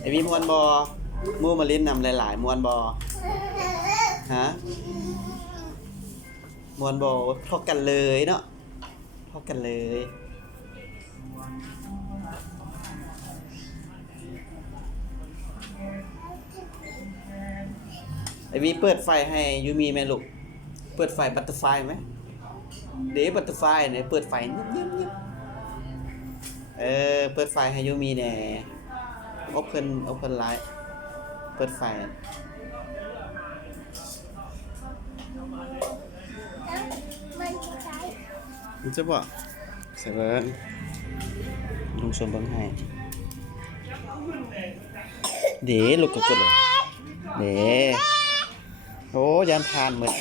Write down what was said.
ไอวีมวนบอมู่มาลิ้นนำหลายๆมวนบอฮะมวนบอทอกกันเลยเนาะทอกกันเลยไอวีเปิดไฟให้ยูมีไหมลูกเปิดไฟบัตเตอร์ไฟไหมเดย์บัตเตอร์ไฟเนี่ยเปิดไฟเงียบๆเปิดไฟให้ยูมีแน่Open light เปิดไฟมันจะบอกใส่เบิ้งลุงชมเบิ้งให้เดี๋ยวลูกกดเลยเดี๋ยวโอ้ยานทานเหมือน